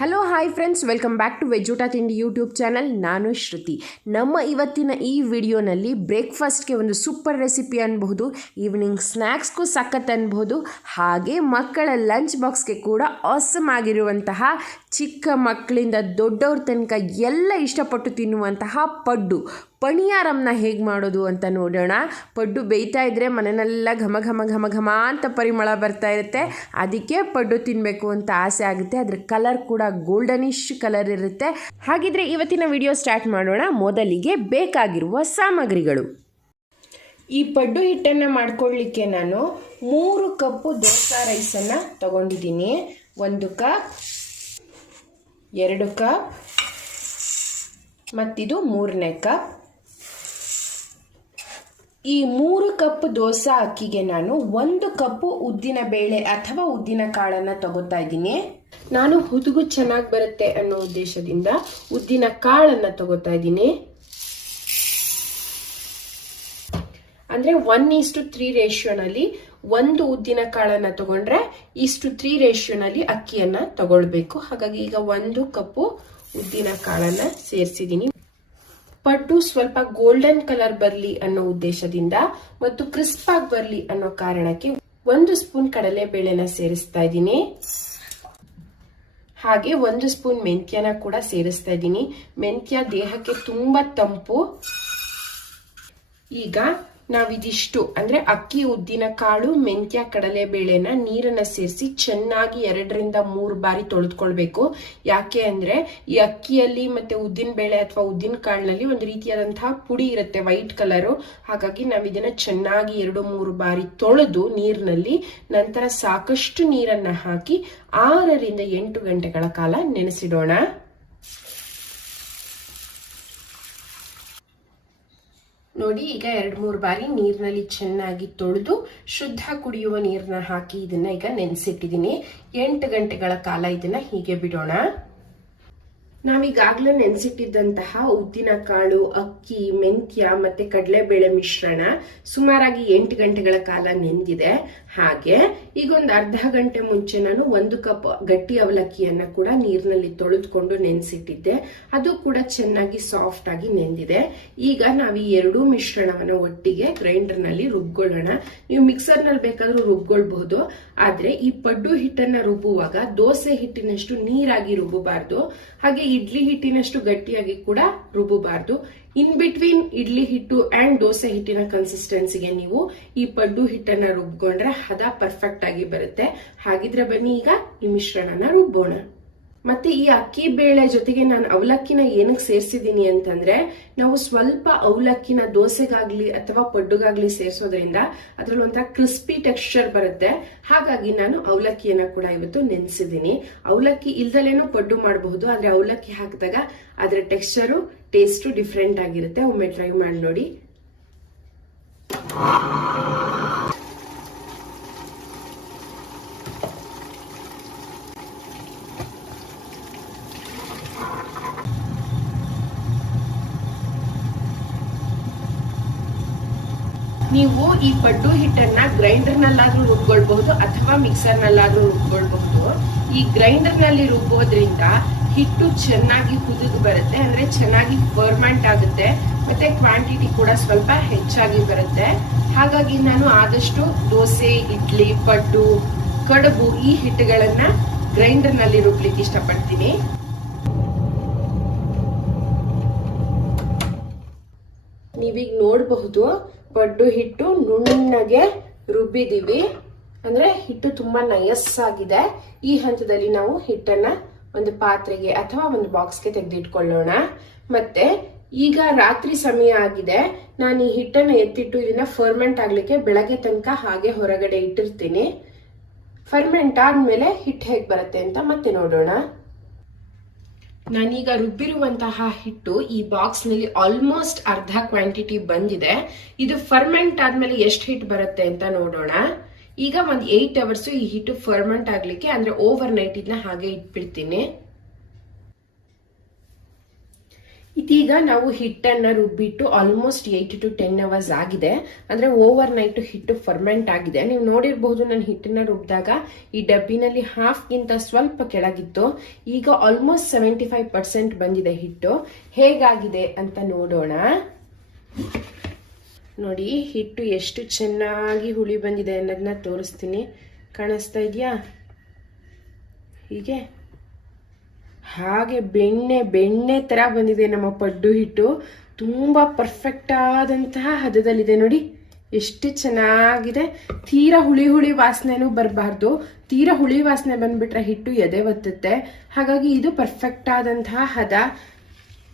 Hello hi friends, welcome back to veg ಊಟ ತಿಂಡಿ YouTube channel. ನಾನು ಶ್ರುತಿ. ನಮ್ಮ ಇವತ್ತಿನ ಈ ವಿಡಿಯೋನಲ್ಲಿ ಬ್ರೇಕ್ಫಾಸ್ಟ್ಗೆ ಒಂದು ಸೂಪರ್ ರೆಸಿಪಿ ಅನ್ಬಹುದು, ಈವ್ನಿಂಗ್ ಸ್ನ್ಯಾಕ್ಸ್ಗೂ ಸಖತ್ ಅನ್ಬಹುದು, ಹಾಗೆ ಮಕ್ಕಳ ಲಂಚ್ ಬಾಕ್ಸ್ಗೆ ಕೂಡ ಆಸಮ್ ಆಗಿರುವಂತಹ, ಚಿಕ್ಕ ಮಕ್ಕಳಿಂದ ದೊಡ್ಡವ್ರ ತನಕ ಎಲ್ಲ ಇಷ್ಟಪಟ್ಟು ತಿನ್ನುವಂತಹ ಪಣಿಯಾರಮ್ನ ಹೇಗೆ ಮಾಡೋದು ಅಂತ ನೋಡೋಣ. ಪಡ್ಡು ಬೇಯ್ತಾ ಇದ್ದರೆ ಮನೆಯಲ್ಲೆಲ್ಲ ಘಮ ಘಮ ಘಮ ಘಮ ಅಂತ ಪರಿಮಳ ಬರ್ತಾ ಇರುತ್ತೆ. ಅದಕ್ಕೆ ಪಡ್ಡು ತಿನ್ನಬೇಕು ಅಂತ ಆಸೆ ಆಗುತ್ತೆ. ಅದರ ಕಲರ್ ಕೂಡ ಗೋಲ್ಡನಿಶ್ ಕಲರ್ ಇರುತ್ತೆ. ಹಾಗಿದ್ರೆ ಇವತ್ತಿನ ವಿಡಿಯೋ ಸ್ಟಾರ್ಟ್ ಮಾಡೋಣ. ಮೊದಲಿಗೆ ಬೇಕಾಗಿರುವ ಸಾಮಗ್ರಿಗಳು. ಈ ಪಡ್ಡು ಹಿಟ್ಟನ್ನು ಮಾಡ್ಕೊಳ್ಳಿಕ್ಕೆ ನಾನು 3 ಕಪ್ಪು ದೋಸಾ ರೈಸನ್ನು ತಗೊಂಡಿದ್ದೀನಿ. 1 ಕಪ್, 2 ಕಪ್ ಮತ್ತಿದು 3ನೇ ಕಪ್. ಈ 3 ಕಪ್ ದೋಸಾ ಅಕ್ಕಿಗೆ ನಾನು 1 ಕಪ್ಪು ಉದ್ದಿನ ಬೇಳೆ ಅಥವಾ ಉದ್ದಿನ ಕಾಳನ್ನು ತಗೋತಾ ಇದ್ದೀನಿ. ನಾನು ಹುದುಗು ಚೆನ್ನಾಗಿ ಬರುತ್ತೆ ಅನ್ನೋ ಉದ್ದೇಶದಿಂದ ಉದ್ದಿನ ಕಾಳನ್ನು ತಗೋತಾ ಇದ್ದೀನಿ. ಅಂದ್ರೆ 1:3 ರೇಷಿಯೋನಲ್ಲಿ 1 ಉದ್ದಿನ ಕಾಳನ್ನ ತಗೊಂಡ್ರೆ 1:3 ರೇಷಿಯೋನಲ್ಲಿ ಅಕ್ಕಿಯನ್ನ ತಗೊಳ್ಬೇಕು. ಹಾಗಾಗಿ ಈಗ 1 ಕಪ್ಪು ಉದ್ದಿನ ಕಾಳನ್ನ ಸೇರಿಸಿದ್ದೀನಿ. ಪಡ್ಡು ಸ್ವಲ್ಪ ಗೋಲ್ಡನ್ ಕಲರ್ ಬರಲಿ ಅನ್ನೋ ಉದ್ದೇಶದಿಂದ ಮತ್ತು ಕ್ರಿಸ್ಪ್ ಆಗಿ ಬರಲಿ ಅನ್ನೋ ಕಾರಣಕ್ಕೆ 1 ಸ್ಪೂನ್ ಕಡಲೆ ಬೇಳೆನ ಸೇರಿಸ್ತಾ ಇದ್ದೀನಿ. ಹಾಗೆ 1 ಸ್ಪೂನ್ ಮೆಂತ್ಯನ ಕೂಡ ಸೇರಿಸ್ತಾ ಇದ್ದೀನಿ. ಮೆಂತ್ಯ ದೇಹಕ್ಕೆ ತುಂಬಾ ತಂಪು. ಈಗ ನಾವಿದಿಷ್ಟು ಅಂದ್ರೆ ಅಕ್ಕಿ, ಉದ್ದಿನ ಕಾಳು, ಮೆಂತ್ಯ, ಕಡಲೆ ಬೇಳೆನ ನೀರನ್ನ ಸೇರಿಸಿ ಚೆನ್ನಾಗಿ 2-3 ಬಾರಿ ತೊಳೆದುಕೊಳ್ಬೇಕು. ಯಾಕೆ ಅಂದ್ರೆ ಈ ಅಕ್ಕಿಯಲ್ಲಿ ಮತ್ತೆ ಉದ್ದಿನ ಬೇಳೆ ಅಥವಾ ಉದ್ದಿನ ಕಾಳಿನಲ್ಲಿ ಒಂದು ರೀತಿಯಾದಂತಹ ಪುಡಿ ಇರುತ್ತೆ, ವೈಟ್ ಕಲರು. ಹಾಗಾಗಿ ನಾವು ಇದನ್ನ ಚೆನ್ನಾಗಿ 2-3 ಬಾರಿ ತೊಳೆದು ನೀರಿನಲ್ಲಿ ನಂತರ ಸಾಕಷ್ಟು ನೀರನ್ನ ಹಾಕಿ 6ರಿಂದ 8 ಗಂಟೆಗಳ ಕಾಲ ನೆನೆಸಿಡೋಣ. ನೋಡಿ, ಈಗ 2-3 ಬಾರಿ ನೀರಿನಲ್ಲಿ ಚೆನ್ನಾಗಿ ತೊಳೆದು ಶುದ್ಧ ಕುಡಿಯುವ ನೀರನ್ನ ಹಾಕಿ ಇದನ್ನ ಈಗ ನೆನೆಸಿಟ್ಟಿದ್ದೀನಿ. 8 ಗಂಟೆಗಳ ಕಾಲ ಇದನ್ನ ಹೀಗೆ ಬಿಡೋಣ. ನಾವೀಗಾಗಲೇ ನೆನೆಸಿಟ್ಟಿದ್ದಂತಹ ಉದ್ದಿನ ಕಾಳು, ಅಕ್ಕಿ, ಮೆಂತ್ಯ ಮತ್ತೆ ಕಡಲೆಬೇಳೆ ಮಿಶ್ರಣ ಸುಮಾರಾಗಿ 8 ಗಂಟೆಗಳ ಕಾಲ ನೆಂದಿದೆ. ಹಾಗೆ ಈಗ ಒಂದು ಅರ್ಧ ಗಂಟೆ ಮುಂಚೆ ನಾನು 1 ಕಪ್ ಗಟ್ಟಿ ಅವಲಕ್ಕಿಯನ್ನ ಕೂಡ ನೀರಿನಲ್ಲಿ ತೊಳೆದುಕೊಂಡು ನೆನೆಸಿಟ್ಟಿದ್ದೆ. ಅದು ಕೂಡ ಚೆನ್ನಾಗಿ ಸಾಫ್ಟ್ ಆಗಿ ನೆಂದಿದೆ. ಈಗ ನಾವು ಈ 2 ಮಿಶ್ರಣವನ್ನ ಒಟ್ಟಿಗೆ ಗ್ರೈಂಡರ್ ನಲ್ಲಿ ರುಬ್ಕೊಳ್ಳೋಣ. ನೀವು ಮಿಕ್ಸರ್ ನಲ್ಲಿ ಬೇಕಾದ್ರೂ ರುಬ್ಕೊಳ್ಬಹುದು. ಆದ್ರೆ ಈ ಪಡ್ಡು ಹಿಟ್ಟನ್ನ ರುಬ್ಬುವಾಗ ದೋಸೆ ಹಿಟ್ಟಿನಷ್ಟು ನೀರಾಗಿ ರುಬ್ಬಬಾರ್ದು, ಹಾಗೆ ಇಡ್ಲಿ ಹಿಟ್ಟಿನಷ್ಟು ಗಟ್ಟಿಯಾಗಿ ಕೂಡ ರುಬ್ಬಬಾರ್ದು. ಇನ್ ಬಿಟ್ವೀನ್ ಇಡ್ಲಿ ಹಿಟ್ಟು ಅಂಡ್ ದೋಸೆ ಹಿಟ್ಟಿನ ಕನ್ಸಿಸ್ಟೆನ್ಸಿಗೆ ನೀವು ಈ ಪಡ್ಡು ಹಿಟ್ಟನ್ನ ರುಬ್ಕೊಂಡ್ರೆ ಹದ ಪರ್ಫೆಕ್ಟ್ ಆಗಿ ಬರುತ್ತೆ. ಹಾಗಿದ್ರೆ ಬನ್ನಿ ಈಗ ಈ ಮಿಶ್ರಣನ ರುಬ್ಬೋಣ. ಮತ್ತೆ ಈ ಅಕ್ಕಿ ಬೇಳೆ ಜೊತೆಗೆ ನಾನು ಅವಲಕ್ಕಿನ ಏನಕ್ಕೆ ಸೇರಿಸಿದೀನಿ ಅಂತಂದ್ರೆ, ನಾವು ಸ್ವಲ್ಪ ಅವಲಕ್ಕಿನ ದೋಸೆಗಾಗ್ಲಿ ಅಥವಾ ಪಡ್ಡುಗಾಗ್ಲಿ ಸೇರಿಸೋದ್ರಿಂದ ಅದ್ರಲ್ಲಿ ಒಂಥರ ಕ್ರಿಸ್ಪಿ ಟೆಕ್ಸ್ಚರ್ ಬರುತ್ತೆ. ಹಾಗಾಗಿ ನಾನು ಅವಲಕ್ಕಿಯನ್ನ ಕೂಡ ಇವತ್ತು ನೆನೆಸಿದ್ದೀನಿ. ಅವಲಕ್ಕಿ ಇಲ್ದಲೇನೋ ಪಡ್ಡು ಮಾಡಬಹುದು, ಆದ್ರೆ ಅವಲಕ್ಕಿ ಹಾಕಿದಾಗ ಅದರ ಟೆಕ್ಸ್ಚರು, ಟೇಸ್ಟು ಡಿಫ್ರೆಂಟ್ ಆಗಿರುತ್ತೆ. ಒಮ್ಮೆ ಟ್ರೈ ಮಾಡಿ ನೋಡಿ. ನೀವು ಈ ಪಡ್ಡು ಹಿಟ್ಟನ್ನ ಗ್ರೈಂಡರ್ ನಲ್ಲಾದ್ರೂ ರುಬ್ಕೊಳ್ಬಹುದು ಅಥವಾ ಮಿಕ್ಸರ್ ನಲ್ಲಾದ್ರೂ ರುಬ್ಕೊಳ್ಬಹುದು. ಈ ಗ್ರೈಂಡರ್ ನಲ್ಲಿ ರುಬ್ಬೋದ್ರಿಂದ ಹಿಟ್ಟು ಚೆನ್ನಾಗಿ ಕುದಿದು ಬರುತ್ತೆ, ಅಂದ್ರೆ ಚೆನ್ನಾಗಿ ಫರ್ಮೆಂಟ್ ಆಗುತ್ತೆ, ಮತ್ತೆ ಕ್ವಾಂಟಿಟಿ ಕೂಡ ಸ್ವಲ್ಪ ಹೆಚ್ಚಾಗಿ ಬರುತ್ತೆ. ಹಾಗಾಗಿ ನಾನು ಆದಷ್ಟು ದೋಸೆ, ಇಡ್ಲಿ, ಪಡ್ಡು, ಕಡುಬು ಈ ಹಿಟ್ಟುಗಳನ್ನ ಗ್ರೈಂಡರ್ ನಲ್ಲಿ ರುಬ್ಲಿಕ್ಕೆ ಇಷ್ಟಪಡ್ತೀನಿ. ನೀವೀಗ ನೋಡಬಹುದು, ಪಡ್ಡು ಹಿಟ್ಟು ನುಣ್ಣಗೆ ರುಬ್ಬಿದೀವಿ, ಅಂದ್ರೆ ಹಿಟ್ಟು ತುಂಬಾ ನಯಸ್ಸಾಗಿದೆ. ಈ ಹಂತದಲ್ಲಿ ನಾವು ಹಿಟ್ಟನ್ನ ಒಂದು ಪಾತ್ರೆಗೆ ಅಥವಾ ಒಂದು ಬಾಕ್ಸ್ಗೆ ತೆಗೆದಿಟ್ಕೊಳ್ಳೋಣ. ಮತ್ತೆ ಈಗ ರಾತ್ರಿ ಸಮಯ ಆಗಿದೆ. ನಾನು ಈ ಹಿಟ್ಟನ್ನ ಎತ್ತಿಟ್ಟು ಇದನ್ನ ಫರ್ಮೆಂಟ್ ಆಗ್ಲಿಕ್ಕೆ ಬೆಳಗ್ಗೆ ತನಕ ಹಾಗೆ ಹೊರಗಡೆ ಇಟ್ಟಿರ್ತೀನಿ. ಫರ್ಮೆಂಟ್ ಆದ್ಮೇಲೆ ಹಿಟ್ಟು ಹೇಗೆ ಬರುತ್ತೆ ಅಂತ ಮತ್ತೆ ನೋಡೋಣ. ನಾನೀಗ ರುಬ್ಬಿರುವಂತಹ ಹಿಟ್ಟು ಈ ಬಾಕ್ಸ್ ನಲ್ಲಿ ಆಲ್ಮೋಸ್ಟ್ ಅರ್ಧ ಕ್ವಾಂಟಿಟಿ ಬಂದಿದೆ. ಇದು ಫರ್ಮೆಂಟ್ ಆದ್ಮೇಲೆ ಎಷ್ಟು ಹಿಟ್ಟು ಬರುತ್ತೆ ಅಂತ ನೋಡೋಣ. ಈಗ ಒಂದು 8 ಅವರ್ಸ್ ಈ ಹಿಟ್ಟು ಫರ್ಮೆಂಟ್ ಆಗ್ಲಿಕ್ಕೆ, ಅಂದ್ರೆ ಓವರ್ ನೈಟ್ ಇದನ್ನ ಹಾಗೆ ಇಟ್ಬಿಡ್ತೀನಿ. ಇದೀಗ ನಾವು ಹಿಟ್ಟನ್ನ ರುಬ್ಬಿಟ್ಟು ಆಲ್ಮೋಸ್ಟ್ 8 to 10 hours ಆಗಿದೆ. ಅಂದ್ರೆ ಓವರ್ ನೈಟ್ ಹಿಟ್ಟು ಫರ್ಮೆಂಟ್ ಆಗಿದೆ. ನೀವು ನೋಡಿರಬಹುದು ನಾನು ಹಿಟ್ಟನ್ನ ರುಬ್ಬಿದಾಗ ಈ ಡಬ್ಬಿನಲ್ಲಿ ಹಾಫ್ಗಿಂತ ಸ್ವಲ್ಪ ಕೆಳಗಿತ್ತು. ಈಗ ಆಲ್ಮೋಸ್ಟ್ 75% ಬಂದಿದೆ ಹಿಟ್ಟು. ಹೇಗಾಗಿದೆ ಅಂತ ನೋಡೋಣ. ನೋಡಿ ಹಿಟ್ಟು ಎಷ್ಟು ಚೆನ್ನಾಗಿ ಹುಳಿ ಬಂದಿದೆ ಅನ್ನೋದನ್ನ ತೋರಿಸ್ತೀನಿ. ಕಾಣಿಸ್ತಾ ಇದೆಯಾ? ಹೀಗೆ ಹಾಗೆ ಬೆಣ್ಣೆ ತರ ಬಂದಿದೆ ನಮ್ಮ ಪಡ್ಡು ಹಿಟ್ಟು. ತುಂಬಾ ಪರ್ಫೆಕ್ಟ್ ಆದಂತಹ ಹದದಲ್ಲಿದೆ ನೋಡಿ, ಎಷ್ಟು ಚೆನ್ನಾಗಿದೆ. ತೀರಾ ಹುಳಿ ವಾಸನೆನೂ ಬರಬಾರ್ದು. ತೀರಾ ಹುಳಿ ವಾಸನೆ ಬಂದ್ಬಿಟ್ರೆ ಹಿಟ್ಟು ಎದೆ ಒತ್ತುತ್ತೆ. ಹಾಗಾಗಿ ಇದು ಪರ್ಫೆಕ್ಟ್ ಆದಂತಹ ಹದ.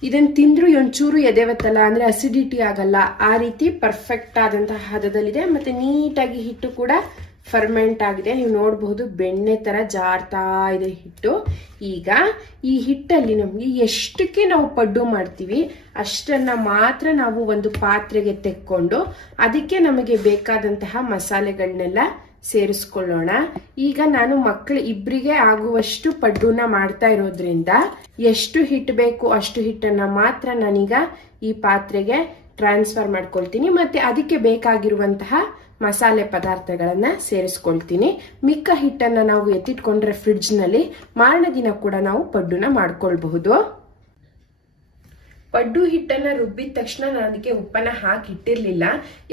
ಇದನ್ನ ತಿಂದ್ರು ಒಂಚೂರು ಎದೆ ಒತ್ತಲ್ಲ, ಅಂದ್ರೆ ಅಸಿಡಿಟಿ ಆಗಲ್ಲ. ಆ ರೀತಿ ಪರ್ಫೆಕ್ಟ್ ಆದಂತಹ ಹದದಲ್ಲಿದೆ. ಮತ್ತೆ ನೀಟಾಗಿ ಹಿಟ್ಟು ಕೂಡ ಫರ್ಮೆಂಟ್ ಆಗಿದೆ. ನೀವು ನೋಡಬಹುದು ಬೆಣ್ಣೆ ತರ ಜಾರ್ತಾ ಇದೆ ಹಿಟ್ಟು. ಈಗ ಈ ಹಿಟ್ಟಲ್ಲಿ ನಮ್ಗೆ ಎಷ್ಟಕ್ಕೆ ನಾವು ಪಡ್ಡು ಮಾಡ್ತೀವಿ ಅಷ್ಟನ್ನ ಮಾತ್ರ ನಾವು ಒಂದು ಪಾತ್ರೆಗೆ ತೆಕ್ಕೊಂಡು ಅದಕ್ಕೆ ನಮಗೆ ಬೇಕಾದಂತಹ ಮಸಾಲೆಗಳನ್ನೆಲ್ಲ ಸೇರಿಸ್ಕೊಳ್ಳೋಣ. ಈಗ ನಾನು ಮಕ್ಕಳು ಇಬ್ಬರಿಗೆ ಆಗುವಷ್ಟು ಪಡ್ಡುನ ಮಾಡ್ತಾ ಇರೋದ್ರಿಂದ ಎಷ್ಟು ಹಿಟ್ಟು ಬೇಕು ಅಷ್ಟು ಹಿಟ್ಟನ್ನ ಮಾತ್ರ ನಾನೀಗ ಈ ಪಾತ್ರೆಗೆ ಟ್ರಾನ್ಸ್ಫರ್ ಮಾಡ್ಕೊಳ್ತೀನಿ. ಮತ್ತೆ ಅದಕ್ಕೆ ಬೇಕಾಗಿರುವಂತಹ ಮಸಾಲೆ ಪದಾರ್ಥಗಳನ್ನ ಸೇರಿಸ್ಕೊಳ್ತೀನಿ. ಮಿಕ್ಕ ಹಿಟ್ಟನ್ನ ನಾವು ಎತ್ತಿಟ್ಕೊಂಡ್ರೆ ಫ್ರಿಡ್ಜ್ ನಲ್ಲಿ ಮಾರನೇ ದಿನ ಕೂಡ ನಾವು ಪಡ್ಡುನ ಮಾಡ್ಕೊಳ್ಬಹುದು. ಪಡ್ಡು ಹಿಟ್ಟನ್ನ ರುಬ್ಬಿದ ತಕ್ಷಣ ನಾನು ಅದಕ್ಕೆ ಉಪ್ಪನ್ನ ಹಾಕಿಟ್ಟಿರ್ಲಿಲ್ಲ.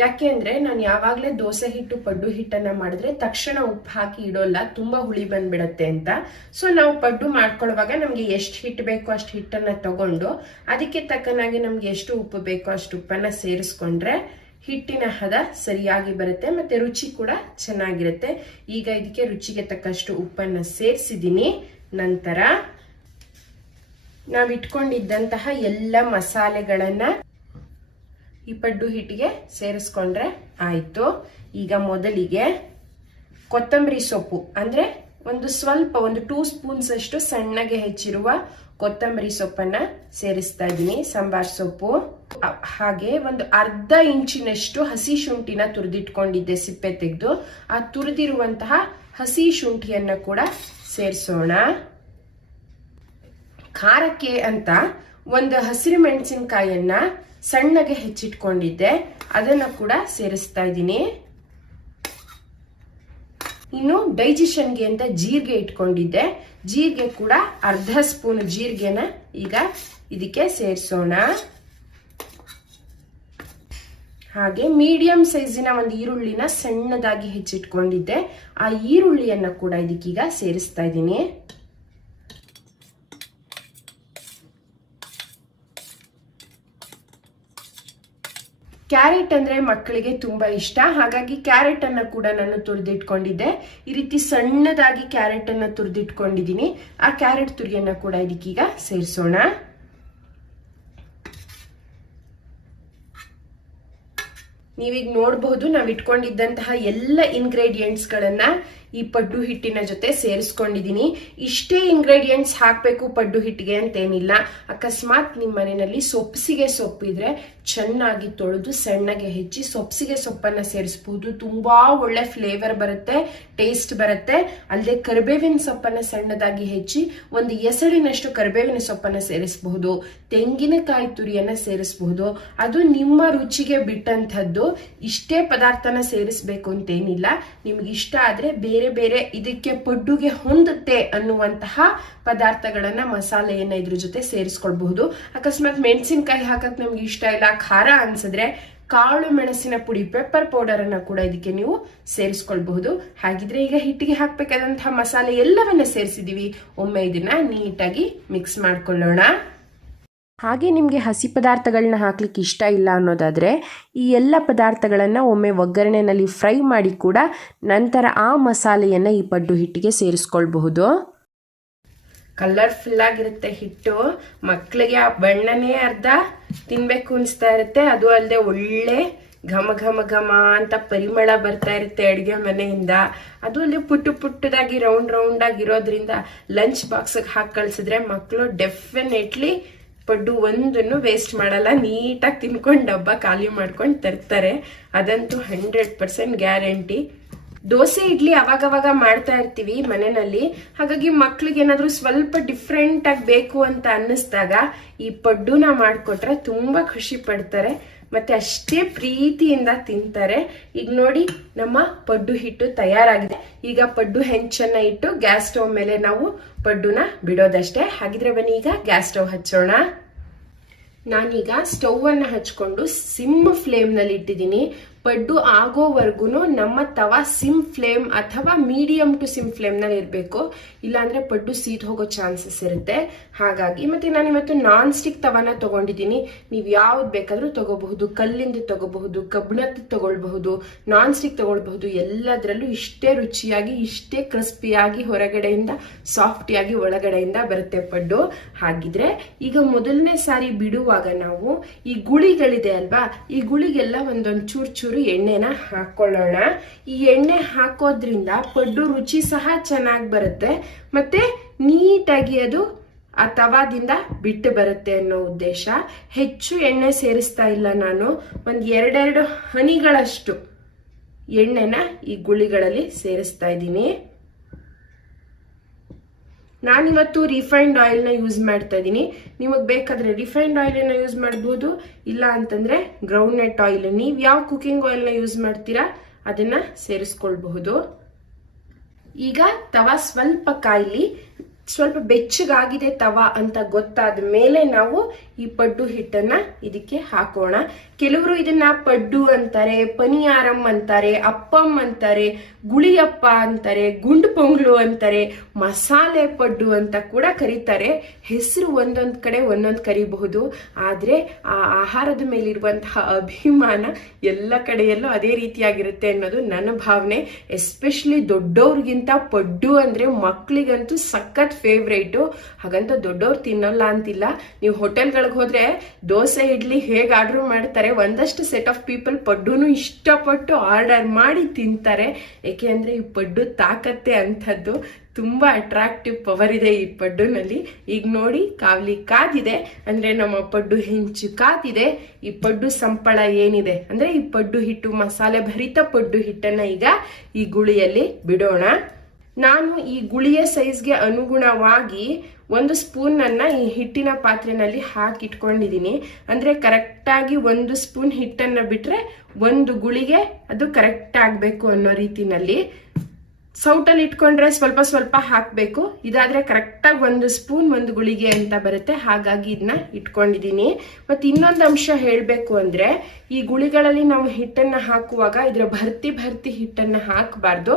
ಯಾಕೆ ಅಂದ್ರೆ ನಾನು ಯಾವಾಗ್ಲೇ ದೋಸೆ ಹಿಟ್ಟು ಪಡ್ಡು ಹಿಟ್ಟನ್ನ ಮಾಡಿದ್ರೆ ತಕ್ಷಣ ಉಪ್ಪು ಹಾಕಿ ಇಡೋಲ್ಲ, ತುಂಬಾ ಹುಳಿ ಬಂದ್ಬಿಡತ್ತೆ ಅಂತ. ಸೊ ನಾವು ಪಡ್ಡು ಮಾಡ್ಕೊಳ್ಳುವಾಗ ನಮ್ಗೆ ಎಷ್ಟು ಹಿಟ್ಟು ಬೇಕೋ ಅಷ್ಟು ಹಿಟ್ಟನ್ನ ತಗೊಂಡು ಅದಕ್ಕೆ ತಕ್ಕನಾಗಿ ನಮ್ಗೆ ಎಷ್ಟು ಉಪ್ಪು ಬೇಕೋ ಅಷ್ಟು ಉಪ್ಪನ್ನ ಸೇರಿಸ್ಕೊಂಡ್ರೆ ಹಿಟ್ಟಿನ ಹದ ಸರಿಯಾಗಿ ಬರುತ್ತೆ. ಮತ್ತೆ ರುಚಿ ಕೂಡ ಚೆನ್ನಾಗಿರುತ್ತೆ. ಈಗ ಇದಕ್ಕೆ ರುಚಿಗೆ ತಕ್ಕಷ್ಟು ಉಪ್ಪನ್ನ ಸೇರಿಸಿದ್ದೀನಿ. ನಂತರ ನಾವು ಇಟ್ಕೊಂಡಿದ್ದಂತಹ ಎಲ್ಲ ಮಸಾಲೆಗಳನ್ನ ಈ ಪಡ್ಡು ಹಿಟ್ಟಿಗೆ ಸೇರಿಸ್ಕೊಂಡ್ರೆ ಆಯ್ತು. ಈಗ ಮೊದಲಿಗೆ ಕೊತ್ತಂಬರಿ ಸೊಪ್ಪು ಅಂದ್ರೆ ಒಂದು 2 ಸ್ಪೂನ್ಸ್ ಅಷ್ಟು ಸಣ್ಣಗೆ ಹೆಚ್ಚಿರುವ ಕೊತ್ತಂಬರಿ ಸೊಪ್ಪನ್ನ ಸೇರಿಸ್ತಾ ಇದ್ದೀನಿ. ಸಾಂಬಾರ್ ಸೊಪ್ಪು, ಹಾಗೆ ಒಂದು ಅರ್ಧ ಇಂಚಿನಷ್ಟು ಹಸಿ ಶುಂಠಿನ ತುರಿದಿಟ್ಕೊಂಡಿದ್ದೆ ಸಿಪ್ಪೆ ತೆಗೆದು. ಆ ತುರಿದಿರುವಂತಹ ಹಸಿ ಶುಂಠಿಯನ್ನ ಕೂಡ ಸೇರಿಸೋಣ. ಖಾರಕ್ಕೆ ಅಂತ ಒಂದು ಹಸಿರು ಮೆಣಸಿನಕಾಯನ್ನ ಸಣ್ಣಗೆ ಹೆಚ್ಚಿಟ್ಕೊಂಡಿದ್ದೆ, ಅದನ್ನ ಕೂಡ ಸೇರಿಸ್ತಾ ಇದ್ದೀನಿ. ಇನ್ನು ಡೈಜೆಷನ್ಗೆ ಅಂತ ಜೀರಿಗೆ ಇಟ್ಕೊಂಡಿದ್ದೆ, ಜೀರಿಗೆ ಕೂಡ ಅರ್ಧ ಸ್ಪೂನ್ ಜೀರಿಗೆನ ಈಗ ಇದಕ್ಕೆ ಸೇರಿಸೋಣ. ಹಾಗೆ ಮೀಡಿಯಂ ಸೈಜಿನ ಒಂದು ಈರುಳ್ಳಿನ ಸಣ್ಣದಾಗಿ ಹೆಚ್ಚಿಟ್ಕೊಂಡಿದ್ದೆ, ಆ ಈರುಳ್ಳಿಯನ್ನ ಕೂಡ ಇದಕ್ಕೀಗ ಸೇರಿಸ್ತಾ ಇದ್ದೀನಿ. ಕ್ಯಾರೆಟ್ ಅಂದ್ರೆ ಮಕ್ಕಳಿಗೆ ತುಂಬಾ ಇಷ್ಟ, ಹಾಗಾಗಿ ಕ್ಯಾರೆಟ್ ಅನ್ನ ಕೂಡ ನಾನು ತುರಿದಿಟ್ಕೊಂಡಿದ್ದೆ. ಈ ರೀತಿ ಸಣ್ಣದಾಗಿ ಕ್ಯಾರೆಟ್ ಅನ್ನ ತುರಿದಿಟ್ಕೊಂಡಿದ್ದೀನಿ. ಆ ಕ್ಯಾರೆಟ್ ತುರಿಯನ್ನ ಕೂಡ ಇದಕ್ಕೀಗ ಸೇರಿಸೋಣ. ನೀವೀಗ ನೋಡಬಹುದು ನಾವು ಇಟ್ಕೊಂಡಿದ್ದಂತಹ ಎಲ್ಲ ಇಂಗ್ರೀಡಿಯೆಂಟ್ಸ್ ಗಳನ್ನ ಈ ಪಡ್ಡು ಹಿಟ್ಟಿನ ಜೊತೆ ಸೇರಿಸ್ಕೊಂಡಿದ್ದೀನಿ. ಇಷ್ಟೇ ಇಂಗ್ರೀಡಿಯೆಂಟ್ಸ್ ಹಾಕಬೇಕು ಪಡ್ಡು ಹಿಟ್ಟಿಗೆ ಅಂತೇನಿಲ್ಲ. ಅಕಸ್ಮಾತ್ ನಿಮ್ಮ ಮನೆಯಲ್ಲಿ ಸೊಪ್ಸಿಗೆ ಸೊಪ್ಪಿದ್ರೆ ಚೆನ್ನಾಗಿ ತೊಳೆದು ಸಣ್ಣಗೆ ಹೆಚ್ಚಿ ಸೊಪ್ಸಿಗೆ ಸೊಪ್ಪನ್ನ ಸೇರಿಸಬಹುದು. ತುಂಬಾ ಒಳ್ಳೆ ಫ್ಲೇವರ್ ಬರುತ್ತೆ, ಟೇಸ್ಟ್ ಬರುತ್ತೆ. ಅಲ್ಲದೆ ಕರಿಬೇವಿನ ಸೊಪ್ಪನ್ನ ಸಣ್ಣದಾಗಿ ಹೆಚ್ಚಿ ಒಂದು ಎಸಳಿನಷ್ಟು ಕರಿಬೇವಿನ ಸೊಪ್ಪನ್ನ ಸೇರಿಸಬಹುದು. ತೆಂಗಿನಕಾಯಿ ತುರಿಯನ್ನ ಸೇರಿಸಬಹುದು. ಅದು ನಿಮ್ಮ ರುಚಿಗೆ ಬಿಟ್ಟಂತದ್ದು. ಇಷ್ಟೇ ಪದಾರ್ಥನ ಸೇರಿಸಬೇಕು ಅಂತೇನಿಲ್ಲ. ನಿಮ್ಗೆ ಇಷ್ಟ ಆದ್ರೆ ಬೇರೆ ಬೇರೆ ಇದಕ್ಕೆ ಪಡ್ಡುಗೆ ಹೊಂದುತ್ತೆ ಅನ್ನುವಂತಹ ಪದಾರ್ಥಗಳನ್ನ ಮಸಾಲೆಯನ್ನ ಇದ್ರ ಜೊತೆ ಸೇರಿಸ್ಕೊಳ್ಬಹುದು. ಅಕಸ್ಮಾತ್ ಮೆಣಸಿನಕಾಯಿ ಹಾಕಕ್ ನಮ್ಗೆ ಇಷ್ಟ ಇಲ್ಲ, ಖಾರ ಅನ್ಸಿದ್ರೆ ಕಾಳು ಮೆಣಸಿನ ಪುಡಿ ಪೆಪ್ಪರ್ ಪೌಡರ್ ಅನ್ನ ಕೂಡ ಇದಕ್ಕೆ ನೀವು ಸೇರಿಸ್ಕೊಳ್ಬಹುದು. ಹಾಗಿದ್ರೆ ಈಗ ಹಿಟ್ಟಿಗೆ ಹಾಕ್ಬೇಕಾದಂತಹ ಮಸಾಲೆ ಎಲ್ಲವನ್ನ ಸೇರಿಸಿದೀವಿ. ಒಮ್ಮೆ ಇದನ್ನ ನೀಟಾಗಿ ಮಿಕ್ಸ್ ಮಾಡ್ಕೊಳ್ಳೋಣ. ಹಾಗೆ ನಿಮಗೆ ಹಸಿ ಪದಾರ್ಥಗಳನ್ನ ಹಾಕ್ಲಿಕ್ಕೆ ಇಷ್ಟ ಇಲ್ಲ ಅನ್ನೋದಾದರೆ ಈ ಎಲ್ಲ ಪದಾರ್ಥಗಳನ್ನು ಒಮ್ಮೆ ಒಗ್ಗರಣೆಯಲ್ಲಿ ಫ್ರೈ ಮಾಡಿ ಕೂಡ ನಂತರ ಆ ಮಸಾಲೆಯನ್ನು ಈ ಪಡ್ಡು ಹಿಟ್ಟಿಗೆ ಸೇರಿಸ್ಕೊಳ್ಬಹುದು. ಕಲರ್ಫುಲ್ ಆಗಿರುತ್ತೆ ಹಿಟ್ಟು. ಮಕ್ಕಳಿಗೆ ಆ ಬಣ್ಣನೇ ಅರ್ಧ ತಿನ್ಬೇಕು ಅನಿಸ್ತಾ ಇರುತ್ತೆ. ಅದು ಅಲ್ಲದೆ ಒಳ್ಳೆ ಘಮ ಘಮ ಘಮ ಅಂತ ಪರಿಮಳ ಬರ್ತಾ ಇರುತ್ತೆ ಅಡುಗೆ ಮನೆಯಿಂದ. ಅದು ಅಲ್ಲಿ ಪುಟ್ಟದಾಗಿ ರೌಂಡ್ ಆಗಿರೋದ್ರಿಂದ ಲಂಚ್ ಬಾಕ್ಸ್ಗೆ ಹಾಕಿ ಕಳಿಸಿದ್ರೆ ಮಕ್ಕಳು ಡೆಫಿನೆಟ್ಲಿ ಪಡ್ಡು ಒಂದನ್ನು ವೇಸ್ಟ್ ಮಾಡಲ್ಲ, ನೀಟಾಗಿ ತಿನ್ಕೊಂಡು ಡಬ್ಬ ಖಾಲಿ ಮಾಡ್ಕೊಂಡು ತರ್ತಾರೆ. ಅದಂತೂ 100% ಗ್ಯಾರಂಟಿ. ದೋಸೆ ಇಡ್ಲಿ ಅವಾಗವಾಗ ಮಾಡ್ತಾ ಇರ್ತೀವಿ ಮನೆಯಲ್ಲಿ. ಹಾಗಾಗಿ ಮಕ್ಳಿಗೆ ಏನಾದ್ರೂ ಸ್ವಲ್ಪ ಡಿಫ್ರೆಂಟ್ ಆಗಿ ಬೇಕು ಅಂತ ಅನ್ನಿಸ್ದಾಗ ಈ ಪಡ್ಡುನ ಮಾಡ್ಕೊಟ್ರೆ ತುಂಬಾ ಖುಷಿ ಪಡ್ತಾರೆ, ಮತ್ತೆ ಅಷ್ಟೇ ಪ್ರೀತಿಯಿಂದ ತಿಂತಾರೆ. ಈಗ ನೋಡಿ ನಮ್ಮ ಪಡ್ಡು ಹಿಟ್ಟು ತಯಾರಾಗಿದೆ. ಈಗ ಪಡ್ಡು ಹೆಂಚನ್ನ ಇಟ್ಟು ಗ್ಯಾಸ್ ಸ್ಟವ್ ಮೇಲೆ ನಾವು ಪಡ್ಡುನ ಬಿಡೋದಷ್ಟೇ. ಹಾಗಿದ್ರೆ ಬನ್ನಿ ಈಗ ಗ್ಯಾಸ್ ಸ್ಟವ್ ಹಚ್ಚೋಣ. ನಾನೀಗ ಸ್ಟವ್ ಅನ್ನ ಹಚ್ಕೊಂಡು ಸಿಮ್ ಫ್ಲೇಮ್ ನಲ್ಲಿ ಇಟ್ಟಿದ್ದೀನಿ. ಪಡ್ಡು ಆಗೋವರೆಗೂ ನಮ್ಮ ತವಾ ಸಿಮ್ ಫ್ಲೇಮ್ ಅಥವಾ ಮೀಡಿಯಂ ಟು ಸಿಮ್ ಫ್ಲೇಮ್ ನಲ್ಲಿ ಇರಬೇಕು, ಇಲ್ಲಾಂದ್ರೆ ಪಡ್ಡು ಸೀದ್ ಹೋಗೋ ಚಾನ್ಸಸ್ ಇರುತ್ತೆ. ಹಾಗಾಗಿ ಮತ್ತೆ ನಾನು ಇವತ್ತು ನಾನ್ ಸ್ಟಿಕ್ ತವಾನ ತಗೊಂಡಿದ್ದೀನಿ. ನೀವು ಯಾವ್ದು ಬೇಕಾದ್ರೂ ತಗೋಬಹುದು, ಕಲ್ಲಿಂದ ತಗೋಬಹುದು, ಕಬ್ಬಿಣದ ತಗೊಳ್ಬಹುದು, ನಾನ್ ಸ್ಟಿಕ್ ತಗೊಳ್ಬಹುದು. ಎಲ್ಲದರಲ್ಲೂ ಇಷ್ಟೇ ರುಚಿಯಾಗಿ ಇಷ್ಟೇ ಕ್ರಿಸ್ಪಿಯಾಗಿ ಹೊರಗಡೆಯಿಂದ ಸಾಫ್ಟಿಯಾಗಿ ಒಳಗಡೆಯಿಂದ ಬರುತ್ತೆ ಪಡ್ಡು. ಹಾಗಿದ್ರೆ ಈಗ ಮೊದಲನೇ ಸಾರಿ ಬಿಡುವಾಗ ನಾವು ಈ ಗುಳಿಗಳಿದೆ ಅಲ್ವಾ, ಈ ಗುಳಿಗೆಲ್ಲ ಒಂದೊಂದು ಚೂರು ಚೂರು ಎಣ್ಣೆನ ಹಾಕೊಳ್ಳೋಣ. ಈ ಎಣ್ಣೆ ಹಾಕೋದ್ರಿಂದ ಪಡ್ಡು ರುಚಿ ಸಹ ಚೆನ್ನಾಗಿ ಬರುತ್ತೆ, ಮತ್ತೆ ನೀಟಾಗಿ ಅದು ಆ ತವಾದಿಂದ ಬಿಟ್ಟು ಬರುತ್ತೆ ಅನ್ನೋ ಉದ್ದೇಶ. ಹೆಚ್ಚು ಎಣ್ಣೆ ಸೇರಿಸ್ತಾ ಇಲ್ಲ ನಾನು, ಒಂದ್ ಎರಡೆರಡು ಹನಿಗಳಷ್ಟು ಎಣ್ಣೆನ ಈ ಗುಳಿಗಳಲ್ಲಿ ಸೇರಿಸ್ತಾ ಇದ್ದೀನಿ. ನಾನಿವತ್ತು ರಿಫೈನ್ಡ್ ಆಯಿಲ್ನ ಯೂಸ್ ಮಾಡ್ತಾ ಇದ್ದೀನಿ. ನಿಮಗೆ ಬೇಕಾದ್ರೆ ರಿಫೈನ್ಡ್ ಆಯಿಲ್ನ ಯೂಸ್ ಮಾಡ್ಬೋದು, ಇಲ್ಲ ಅಂತಂದ್ರೆ ಗ್ರೌಂಡ್ ನಟ್ ಆಯಿಲ್, ನೀವು ಯಾವ ಕುಕಿಂಗ್ ಆಯಿಲ್ನ ಯೂಸ್ ಮಾಡ್ತೀರಾ ಅದನ್ನ ಸೇರಿಸ್ಕೊಳ್ಬಹುದು. ಈಗ ತವಾ ಸ್ವಲ್ಪ ಕಾಯಿಲಿ, ಸ್ವಲ್ಪ ಬೆಚ್ಚಗಾಗಿದೆ ತವಾ ಅಂತ ಗೊತ್ತಾದ ಮೇಲೆ ನಾವು ಈ ಪಡ್ಡು ಹಿಟ್ಟನ್ನ ಇದಕ್ಕೆ ಹಾಕೋಣ. ಕೆಲವರು ಇದನ್ನ ಪಡ್ಡು ಅಂತಾರೆ, ಪನಿಯಾರಂ ಅಂತಾರೆ, ಅಪ್ಪಂ ಅಂತಾರೆ, ಗುಳಿಯಪ್ಪ ಅಂತಾರೆ, ಗುಂಡು ಪೊಂಗ್ಲು ಅಂತಾರೆ, ಮಸಾಲೆ ಪಡ್ಡು ಅಂತ ಕೂಡ ಕರೀತಾರೆ. ಹೆಸರು ಒಂದೊಂದ್ ಕಡೆ ಒಂದೊಂದ್ ಕರಿಬಹುದು, ಆದ್ರೆ ಆ ಆಹಾರದ ಮೇಲಿರುವಂತಹ ಅಭಿಮಾನ ಎಲ್ಲ ಕಡೆಯಲ್ಲೂ ಅದೇ ರೀತಿಯಾಗಿರುತ್ತೆ ಅನ್ನೋದು ನನ್ನ ಭಾವನೆ. ಎಸ್ಪೆಷಲಿ ದೊಡ್ಡವ್ರಿಗಿಂತ ಪಡ್ಡು ಅಂದ್ರೆ ಮಕ್ಳಿಗಂತೂ ಸಖತ್ ಫೇವ್ರೇಟು. ಹಾಗಂತ ದೊಡ್ಡವ್ರು ತಿನ್ನಲ್ಲ ಅಂತಿಲ್ಲ. ನೀವು ಹೋಟೆಲ್ಗಳಿಗೆ ಹೋದ್ರೆ ದೋಸೆ ಇಡ್ಲಿ ಹೇಗೆ ಆರ್ಡರ್ ಮಾಡ್ತಾರೆ, ಒಂದಷ್ಟು ಸೆಟ್ ಆಫ್ ಪೀಪಲ್ ಪಡ್ಡುನು ಇಷ್ಟಪಟ್ಟು ಆರ್ಡರ್ ಮಾಡಿ ತಿಂತಾರೆ. ಏಕೆ ಅಂದ್ರೆ ಈ ಪಡ್ಡು ತಾಕತ್ತೆ ಅಂಥದ್ದು, ತುಂಬಾ ಅಟ್ರಾಕ್ಟಿವ್ ಪವರ್ ಇದೆ ಈ ಪಡ್ಡುನಲ್ಲಿ. ಈಗ ನೋಡಿ ಕಾವಲಿ ಕಾದಿದೆ ಅಂದ್ರೆ ನಮ್ಮ ಪಡ್ಡು ಹೆಂಚು ಕಾದಿದೆ. ಈ ಪಡ್ಡು ಸಂಪಳ ಏನಿದೆ ಅಂದ್ರೆ ಈ ಪಡ್ಡು ಹಿಟ್ಟು, ಮಸಾಲೆ ಭರಿತ ಪಡ್ಡು ಹಿಟ್ಟನ್ನ ಈಗ ಈ ಗುಳಿಯಲ್ಲಿ ಬಿಡೋಣ. ನಾನು ಈ ಗುಳಿಯ ಸೈಜ್ಗೆ ಅನುಗುಣವಾಗಿ 1 ಸ್ಪೂನ್ ಅನ್ನ ಈ ಹಿಟ್ಟಿನ ಪಾತ್ರೆನಲ್ಲಿ ಹಾಕಿಟ್ಕೊಂಡಿದ್ದೀನಿ. ಅಂದ್ರೆ ಕರೆಕ್ಟ್ ಆಗಿ 1 ಸ್ಪೂನ್ ಹಿಟ್ಟನ್ನ ಬಿಟ್ರೆ 1 ಗುಳಿಗೆ ಅದು ಕರೆಕ್ಟ್ ಆಗ್ಬೇಕು ಅನ್ನೋ ರೀತಿನಲ್ಲಿ. ಸೌಟಲ್ಲಿ ಇಟ್ಕೊಂಡ್ರೆ ಸ್ವಲ್ಪ ಸ್ವಲ್ಪ ಹಾಕ್ಬೇಕು, ಇದಾದ್ರೆ ಕರೆಕ್ಟ್ ಆಗಿ 1 ಸ್ಪೂನ್ 1 ಗುಳಿಗೆ ಅಂತ ಬರುತ್ತೆ. ಹಾಗಾಗಿ ಇದನ್ನ ಇಟ್ಕೊಂಡಿದ್ದೀನಿ. ಮತ್ತೆ ಇನ್ನೊಂದು ಅಂಶ ಹೇಳ್ಬೇಕು ಅಂದ್ರೆ, ಈ ಗುಳಿಗಳಲ್ಲಿ ನಾವು ಹಿಟ್ಟನ್ನ ಹಾಕುವಾಗ ಇದ್ರ ಭರ್ತಿ ಹಿಟ್ಟನ್ನ ಹಾಕಬಾರ್ದು.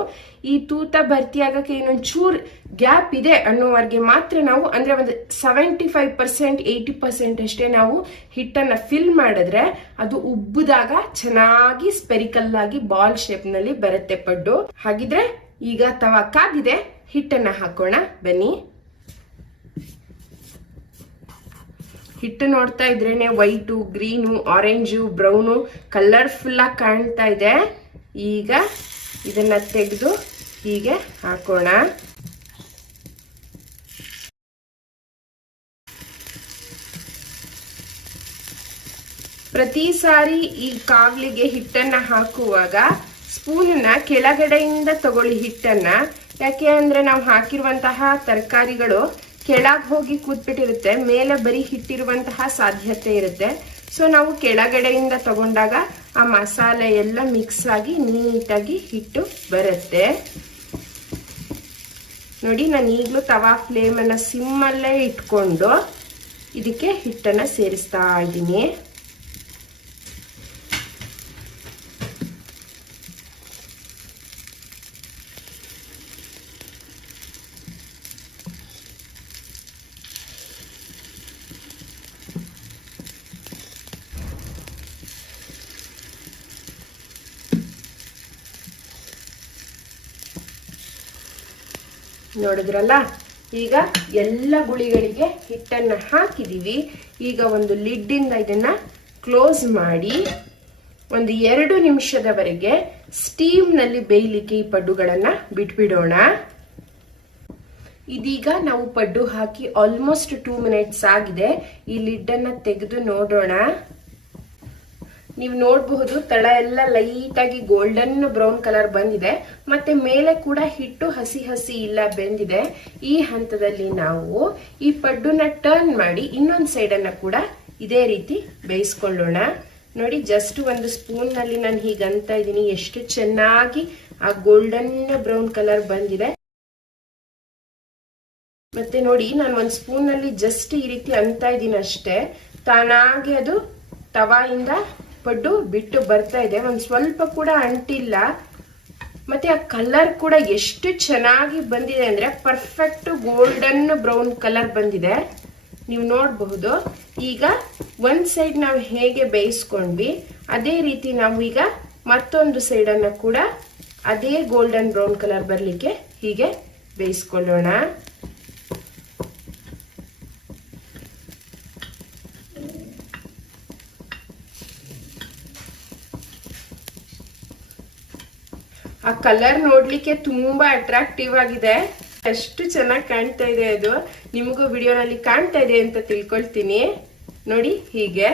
ಈ ತೂತ ಭರ್ತಿ ಆಗಕ್ಕೆ ಇನ್ನೊಂದು ಚೂರ್ ಗ್ಯಾಪ್ ಇದೆ ಅನ್ನೋವರೆಗೆ ಮಾತ್ರ ನಾವು, ಅಂದ್ರೆ ಒಂದು 75% 80% ಅಷ್ಟೇ ನಾವು ಹಿಟ್ಟನ್ನ ಫಿಲ್ ಮಾಡಿದ್ರೆ ಅದು ಉಬ್ಬಿದಾಗ ಚೆನ್ನಾಗಿ ಸ್ಪೆರಿಕಲ್ ಆಗಿ ಬಾಲ್ ಶೇಪ್ ನಲ್ಲಿ ಬರುತ್ತೆ ಪಡ್ಡು. ಹಾಗಿದ್ರೆ ಈಗ ತವಾ ಕಾದಿದೆ, ಹಿಟ್ಟನ್ನ ಹಾಕೋಣ ಬನ್ನಿ. ಹಿಟ್ಟು ನೋಡ್ತಾ ಇದ್ರೇನೆ white, green, orange, brown colourful ಆಗಿ ಕಾಣ್ತಾ ಇದೆ. ಈಗ ಇದನ್ನ ತೆಗೆದು ಹೀಗೆ ಹಾಕೋಣ. ಪ್ರತಿ ಸಾರಿ ಈ ಕಾವ್ಲಿಗೆ ಹಿಟ್ಟನ್ನ ಹಾಕುವಾಗ ಸ್ಪೂನ್ನ ಕೆಳಗಡೆಯಿಂದ ತಗೊಳ್ಳಿ ಹಿಟ್ಟನ್ನ. ಯಾಕೆ ಅಂದ್ರೆ ನಾವು ಹಾಕಿರುವಂತಹ ತರಕಾರಿಗಳು ಕೆಳಗೆ ಹೋಗಿ ಕೂತ್ಬಿಟ್ಟಿರುತ್ತೆ, ಮೇಲೆ ಬರೀ ಹಿಟ್ಟಿರುವಂತಹ ಸಾಧ್ಯತೆ ಇರುತ್ತೆ. ಸೊ ನಾವು ಕೆಳಗಡೆಯಿಂದ ತಗೊಂಡಾಗ ಆ ಮಸಾಲೆ ಎಲ್ಲ ಮಿಕ್ಸ್ ಆಗಿ ನೀಟಾಗಿ ಹಿಟ್ಟು ಬರುತ್ತೆ. ನೋಡಿ, ನಾನು ಈಗಲೂ ತವಾ ಫ್ಲೇಮ್ ಅನ್ನ ಸಿಮ್ಮಲ್ಲೇ ಇಟ್ಕೊಂಡು ಇದಕ್ಕೆ ಹಿಟ್ಟನ್ನ ಸೇರಿಸ್ತಾ ಇದ್ದೀನಿ. ನೋಡಿದ್ರಲ್ಲ, ಈಗ ಎಲ್ಲ ಗುಳಿಗಳಿಗೆ ಹಿಟ್ಟನ್ನ ಹಾಕಿದೀವಿ. ಈಗ ಒಂದು ಲಿಡ್ ಇಂದ ಇದನ್ನ ಕ್ಲೋಸ್ ಮಾಡಿ ಒಂದು 2 ನಿಮಿಷದವರೆಗೆ ಸ್ಟೀಮ್ ನಲ್ಲಿ ಬೇಯಲಿಕ್ಕೆ ಈ ಪಡ್ಡುಗಳನ್ನ ಬಿಟ್ಬಿಡೋಣ. ಇದೀಗ ನಾವು ಪಡ್ಡು ಹಾಕಿ ಆಲ್ಮೋಸ್ಟ್ 2 ಮಿನಿಟ್ಸ್ ಆಗಿದೆ. ಈ ಲಿಡ್ ಅನ್ನ ತೆಗೆದು ನೋಡೋಣ. ನೀವು ನೋಡಬಹುದು ತಳ ಎಲ್ಲ ಲೈಟ್ ಆಗಿ ಗೋಲ್ಡನ್ ಬ್ರೌನ್ ಕಲರ್ ಬಂದಿದೆ, ಮತ್ತೆ ಮೇಲೆ ಕೂಡ ಹಿಟ್ಟು ಹಸಿ ಹಸಿ ಇಲ್ಲ ಬೆಂದಿದೆ. ಈ ಹಂತದಲ್ಲಿ ನಾವು ಈ ಪಡ್ಡುನ ಟರ್ನ್ ಮಾಡಿ ಇನ್ನೊಂದು ಸೈಡ್ ಅನ್ನ ಕೂಡ ಇದೇ ರೀತಿ ಬೇಯಿಸ್ಕೊಳ್ಳೋಣ. ನೋಡಿ, ಜಸ್ಟ್ ಒಂದು ಸ್ಪೂನ್ ನಲ್ಲಿ ನಾನು ಹೀಗಂತ ಇದ್ದೀನಿ, ಎಷ್ಟು ಚೆನ್ನಾಗಿ ಆ ಗೋಲ್ಡನ್ ಬ್ರೌನ್ ಕಲರ್ ಬಂದಿದೆ. ಮತ್ತೆ ನೋಡಿ, ನಾನು ಒಂದು ಸ್ಪೂನ್ ನಲ್ಲಿ ಜಸ್ಟ್ ಈ ರೀತಿ ಅಂತ ಇದ್ದೀನಿ ಅಷ್ಟೇ, ತಾನಾಗಿ ಅದು ತವಾಯಿಂದ ಪಡ್ಡು ಬಿಟ್ಟು ಬರ್ತಾ ಇದೆ. ಒಂದ್ ಸ್ವಲ್ಪ ಕೂಡ ಅಂಟಿಲ್ಲ. ಮತ್ತೆ ಆ ಕಲರ್ ಕೂಡ ಎಷ್ಟು ಚೆನ್ನಾಗಿ ಬಂದಿದೆ ಅಂದ್ರೆ ಪರ್ಫೆಕ್ಟ್ ಗೋಲ್ಡನ್ ಬ್ರೌನ್ ಕಲರ್ ಬಂದಿದೆ, ನೀವು ನೋಡಬಹುದು. ಈಗ ಒಂದ್ ಸೈಡ್ ನಾವು ಹೇಗೆ ಬೇಯಿಸ್ಕೊಂಡ್ವಿ ಅದೇ ರೀತಿ ನಾವು ಈಗ ಮತ್ತೊಂದು ಸೈಡ್ ಅನ್ನ ಕೂಡ ಅದೇ ಗೋಲ್ಡನ್ ಬ್ರೌನ್ ಕಲರ್ ಬರ್ಲಿಕ್ಕೆ ಹೀಗೆ ಬೇಯಿಸ್ಕೊಳ್ಳೋಣ. ಆ ಕಲರ್ ನೋಡ್ಲಿಕ್ಕೆ ತುಂಬಾ ಅಟ್ರಾಕ್ಟಿವ್ ಆಗಿದೆ, ಎಷ್ಟು ಚೆನ್ನಾಗಿ ಕಾಣ್ತಾ ಇದೆ. ಅದು ನಿಮಗೂ ವಿಡಿಯೋನಲ್ಲಿ ಕಾಣ್ತಾ ಇದೆ ಅಂತ ತಿಳ್ಕೊಳ್ತೀನಿ. ನೋಡಿ, ಹೀಗೆ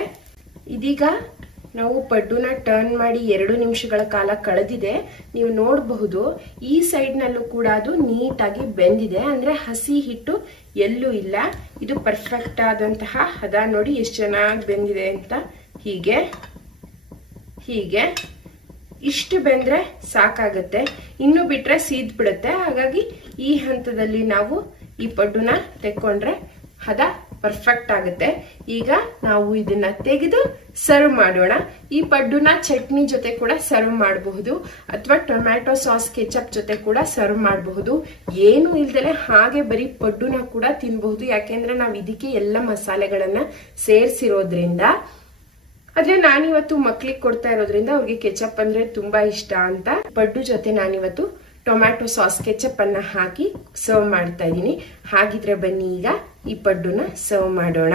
ಇದೀಗ ನಾವು ಪಡ್ಡುನ ಟರ್ನ್ ಮಾಡಿ 2 ನಿಮಿಷಗಳ ಕಾಲ ಕಳೆದಿದೆ. ನೀವು ನೋಡಬಹುದು ಈ ಸೈಡ್ ನಲ್ಲೂ ಕೂಡ ಅದು ನೀಟಾಗಿ ಬೆಂದಿದೆ, ಅಂದ್ರೆ ಹಸಿ ಹಿಟ್ಟು ಎಲ್ಲೂ ಇಲ್ಲ. ಇದು ಪರ್ಫೆಕ್ಟ್ ಆದಂತಹ ಹದ. ನೋಡಿ ಎಷ್ಟು ಚೆನ್ನಾಗಿ ಬೆಂದಿದೆ ಅಂತ. ಹೀಗೆ ಹೀಗೆ ಇಷ್ಟು ಬೆಂದ್ರೆ ಸಾಕಾಗತ್ತೆ, ಇನ್ನು ಬಿಟ್ರೆ ಸೀದ್ ಬಿಡುತ್ತೆ. ಹಾಗಾಗಿ ಈ ಹಂತದಲ್ಲಿ ನಾವು ಈ ಪಡ್ಡುನ ತೆಕ್ಕೊಂಡ್ರೆ ಹದ ಪರ್ಫೆಕ್ಟ್ ಆಗುತ್ತೆ. ಈಗ ನಾವು ಇದನ್ನ ತೆಗೆದು ಸರ್ವ್ ಮಾಡೋಣ. ಈ ಪಡ್ಡುನ ಚಟ್ನಿ ಜೊತೆ ಕೂಡ ಸರ್ವ್ ಮಾಡಬಹುದು, ಅಥವಾ ಟೊಮ್ಯಾಟೊ ಸಾಸ್ ಕೆಚಪ್ ಜೊತೆ ಕೂಡ ಸರ್ವ್ ಮಾಡಬಹುದು. ಏನು ಇಲ್ದಲೆ ಹಾಗೆ ಬರೀ ಪಡ್ಡುನ ಕೂಡ ತಿನ್ಬಹುದು, ಯಾಕೆಂದ್ರೆ ನಾವು ಇದಕ್ಕೆ ಎಲ್ಲ ಮಸಾಲೆಗಳನ್ನ ಸೇರಿಸಿರೋದ್ರಿಂದ. ಆದ್ರೆ ನಾನಿವತ್ತು ಮಕ್ಳಿಗೆ ಕೊಡ್ತಾ ಇರೋದ್ರಿಂದ ಅವ್ರಿಗೆ ಕೆಚಪ್ ಅಂದ್ರೆ ತುಂಬಾ ಇಷ್ಟ ಅಂತ ಪಡ್ಡು ಜೊತೆ ನಾನಿವತ್ತು ಟೊಮ್ಯಾಟೊ ಸಾಸ್ ಕೆಚಪ್ ಅನ್ನ ಹಾಕಿ ಸರ್ವ್ ಮಾಡ್ತಾ ಇದ್ದೀನಿ. ಹಾಗಿದ್ರೆ ಬನ್ನಿ ಈಗ ಈ ಪಡ್ಡುನ ಸರ್ವ್ ಮಾಡೋಣ.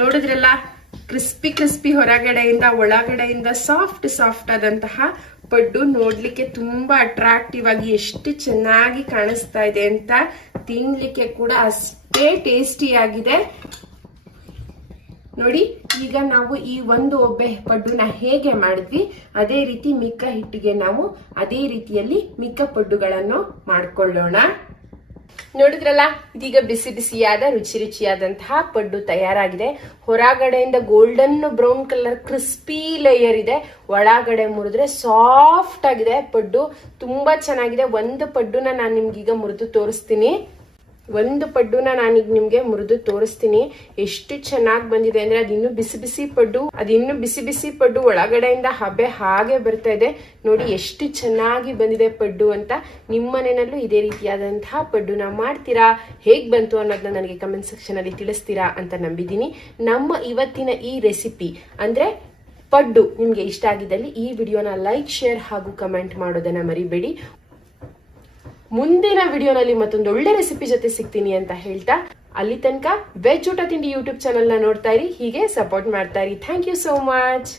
ನೋಡಿದ್ರಲ್ಲ, ಕ್ರಿಸ್ಪಿ ಕ್ರಿಸ್ಪಿ ಹೊರಗಡೆಯಿಂದ ಒಳಗಡೆಯಿಂದ ಸಾಫ್ಟ್ ಸಾಫ್ಟ್ ಆದಂತಹ ಪಡ್ಡು ನೋಡ್ಲಿಕ್ಕೆ ತುಂಬಾ ಅಟ್ರಾಕ್ಟಿವ್ ಆಗಿ ಎಷ್ಟು ಚೆನ್ನಾಗಿ ಕಾಣಿಸ್ತಾ ಇದೆ ಅಂತ. ತಿನ್ಲಿಕ್ಕೆ ಕೂಡ ಅಷ್ಟೇ ಟೇಸ್ಟಿ ಆಗಿದೆ. ನೋಡಿ, ಈಗ ನಾವು ಈ ಒಂದು ಒಬ್ಬೆ ಪಡ್ಡುನ ಹೇಗೆ ಮಾಡಿದ್ವಿ ಅದೇ ರೀತಿ ಮಿಕ್ಕ ಹಿಟ್ಟಿಗೆ ನಾವು ಅದೇ ರೀತಿಯಲ್ಲಿ ಮಿಕ್ಕ ಪಡ್ಡುಗಳನ್ನು ಮಾಡ್ಕೊಳ್ಳೋಣ. ನೋಡಿದ್ರಲ್ಲ, ಇದೀಗ ಬಿಸಿ ಬಿಸಿಯಾದ ರುಚಿ ರುಚಿಯಾದಂತಹ ಪಡ್ಡು ತಯಾರಾಗಿದೆ. ಹೊರಗಡೆಯಿಂದ golden brown colour crispy layer ಇದೆ, ಒಳಗಡೆ ಮುರಿದ್ರೆ ಸಾಫ್ಟ್ ಆಗಿದೆ ಪಡ್ಡು, ತುಂಬಾ ಚೆನ್ನಾಗಿದೆ. ಒಂದು ಪಡ್ಡುನ ನಾನು ನಿಮ್ಗೀಗ ಮುರಿದು ತೋರಿಸ್ತೀನಿ. ಎಷ್ಟು ಚೆನ್ನಾಗಿ ಬಂದಿದೆ ಅಂದ್ರೆ ಅದಿನ್ನು ಬಿಸಿ ಬಿಸಿ ಪಡ್ಡು ಒಳಗಡೆಯಿಂದ ಹಬೆ ಹಾಗೆ ಬರ್ತಾ ಇದೆ. ನೋಡಿ ಎಷ್ಟು ಚೆನ್ನಾಗಿ ಬಂದಿದೆ ಪಡ್ಡು ಅಂತ. ನಿಮ್ಮ ಮನೆಯಲ್ಲೂ ಇದೇ ರೀತಿಯಾದಂತಹ ಪಡ್ಡುನ ಮಾಡ್ತೀರಾ? ಹೇಗ್ ಬಂತು ಅನ್ನೋದನ್ನ ನನಗೆ ಕಮೆಂಟ್ ಸೆಕ್ಷನ್ ಅಲ್ಲಿ ತಿಳಿಸ್ತೀರಾ ಅಂತ ನಂಬಿದ್ದೀನಿ. ನಮ್ಮ ಇವತ್ತಿನ ಈ ರೆಸಿಪಿ ಅಂದ್ರೆ ಪಡ್ಡು ನಿಮ್ಗೆ ಇಷ್ಟ ಆಗಿದ್ದಲ್ಲಿ ಈ ವಿಡಿಯೋನ ಲೈಕ್, ಶೇರ್ ಹಾಗೂ ಕಮೆಂಟ್ ಮಾಡೋದನ್ನ ಮರಿಬೇಡಿ. ಮುಂದಿನ ವಿಡಿಯೋನಲ್ಲಿ ಮತ್ತೊಂದು ಒಳ್ಳೆ ರೆಸಿಪಿ ಜೊತೆ ಸಿಗ್ತೀನಿ ಅಂತ ಹೇಳ್ತಾ, ಅಲ್ಲಿ ತನಕ ವೆಜ್ ಊಟ ತಿಂಡಿ ಯೂಟ್ಯೂಬ್ ಚಾನೆಲ್ ನ ನೋಡ್ತಾ ಇರಿ, ಹೀಗೆ ಸಪೋರ್ಟ್ ಮಾಡ್ತಾ ಇರಿ. Thank you so much.